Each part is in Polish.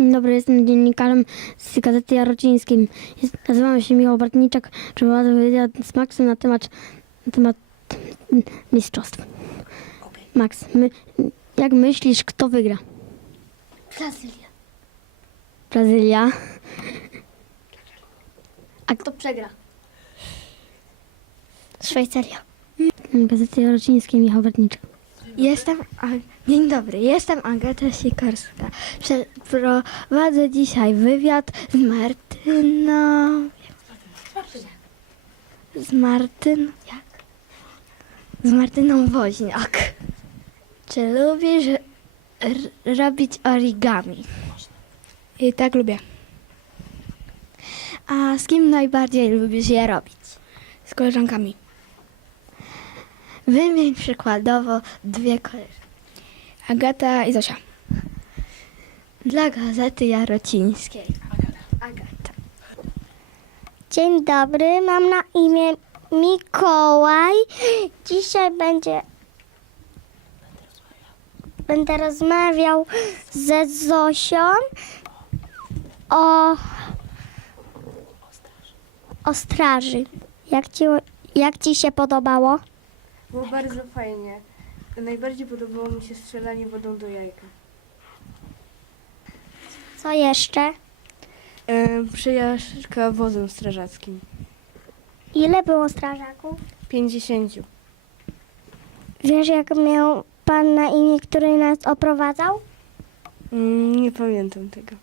Dobry, jestem dziennikarzem z Gazety Jarocińskiej. Jest, nazywam się Michał Bartniczak. Przeprowadzę wywiad z Maxem na temat, na temat mistrzostw. Max, my, jak myślisz, kto wygra? Brazylia. Brazylia. A kto przegra? Szwajcaria. Gazety Jarocińskiej, Michał Bartniczak. Jestem, dzień dobry, jestem Agata Sikorska. Przeprowadzę dzisiaj wywiad z Martyną. Z Martyn... Jak? Z Martyną Woźniak. Czy lubisz robić origami? I tak lubię. A z kim najbardziej lubisz je robić? Z koleżankami. Wymień przykładowo dwie koleżanki. Agata i Zosia. Dla Gazety Jarocińskiej. Agata. Dzień dobry, mam na imię Mikołaj. Dzisiaj będzie. Będę rozmawiał ze Zosią o, o straży. Jak ci, jak ci się podobało? Było bardzo fajnie. Najbardziej podobało mi się strzelanie wodą do jajka. Co jeszcze? E, przejażdżka wozem strażackim. Ile było strażaków? 50. Wiesz, jak miał pan na imię, który nas oprowadzał? Mm, nie pamiętam tego.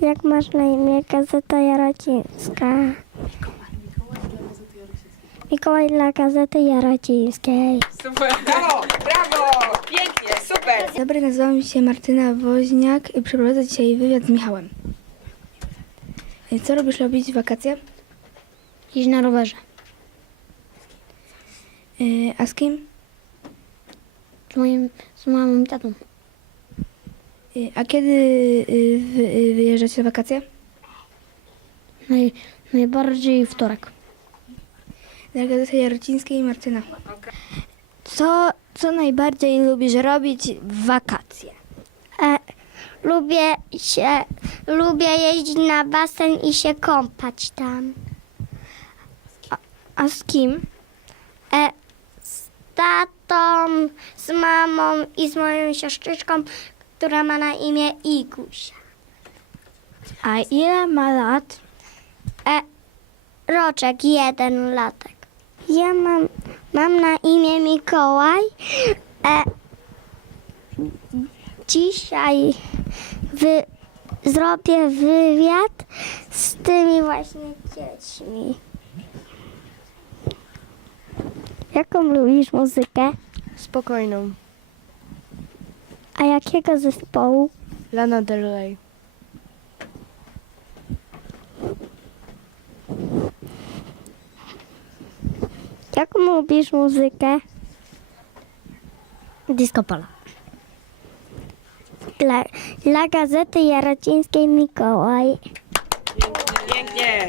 Jak masz na imię Gazeta Jarocińska? Mikołaj dla Gazety Jarocińskiej. Super, brawo, brawo, pięknie, super. Dobry, nazywam się Martyna Woźniak i przeprowadzę dzisiaj wywiad z Michałem. Co robisz robić w wakacje? Iść na rowerze. Yy, A z kim? Z moim, z mamą i tatą. Yy, A kiedy yy, wy, yy, wyjeżdżacie w wakacje? Naj, najbardziej wtorek. Gazety Jarocińskiej Martyna. Co, co najbardziej lubisz robić w wakacje? E, lubię się, lubię jeździć na basen i się kąpać tam. A z kim? E, z tatą, z mamą i z moją siostrzyczką, która ma na imię Igusia. A ile ma lat? E, roczek, jeden latek. Ja mam, mam na imię Mikołaj. E, dzisiaj wy, zrobię wywiad z tymi właśnie dziećmi. Jaką lubisz muzykę? Spokojną. A jakiego zespołu? Lana Del Rey. Jaką lubisz muzykę? Disco Polo. Dla, dla Gazety Jarocińskiej Mikołaj. Pięknie.